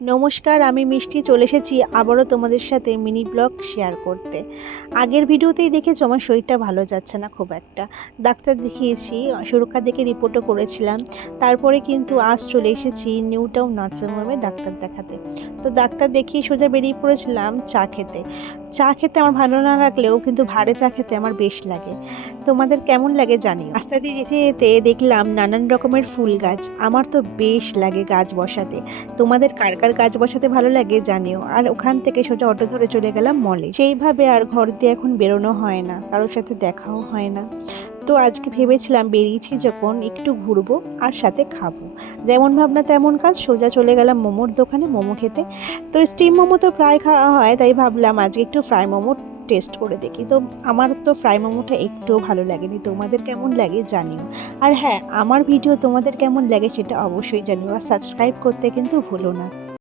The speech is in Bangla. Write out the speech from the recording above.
নমস্কার, আমি মিষ্টি চলে এসেছি আবারও তোমাদের সাথে মিনি ব্লগ শেয়ার করতে। আগের ভিডিওতেই দেখেছো আমার শরীরটা ভালো যাচ্ছে না খুব একটা। ডাক্তার দেখিয়েছি, সুরক্ষা দেখে রিপোর্টও করেছিলাম। তারপরে কিন্তু আজ চলে এসেছি নিউ টাউন নার্সিং হোমে ডাক্তার দেখাতে। তো ডাক্তার দেখিয়ে সোজা বেরিয়ে পড়েছিলাম চা খেতে। চা খেতে আমার ভালো না লাগলেও কিন্তু ভাড়ে চা খেতে আমার বেশ লাগে। তোমাদের কেমন লাগে জানিও। রাস্তা দিয়ে যেতে যেতে দেখলাম নানান রকমের ফুল গাছ, আমার তো বেশ লাগে গাছ বসাতে। তোমাদের কার কার গাছ বসাতে ভালো লাগে জানিও। আর ওখান থেকে সোজা অটো ধরে চলে গেলাম মলে। সেইভাবে আর ঘর দিয়ে এখন বেরোনো হয় না, কারোর সাথে দেখাও হয় না। তো আজকে ভেবেছিলাম বেরিয়েছি যখন একটু ঘুরবো আর সাথে খাবো। যেমন ভাবনা তেমন কাজ, সোজা চলে গেলাম মোমোর দোকানে মোমো খেতে। তো স্টিম মোমো তো প্রায় খাওয়া হয়, তাই ভাবলাম আজকে একটু ফ্রাই মোমো টেস্ট করে দেখি। তো আমার তো ফ্রাই মোমোটা একটুও ভালো লাগেনি, তোমাদের কেমন লাগে জানিও। আর হ্যাঁ, আমার ভিডিও তোমাদের কেমন লাগে সেটা অবশ্যই জানিও, আর সাবস্ক্রাইব করতে কিন্তু ভুলো না।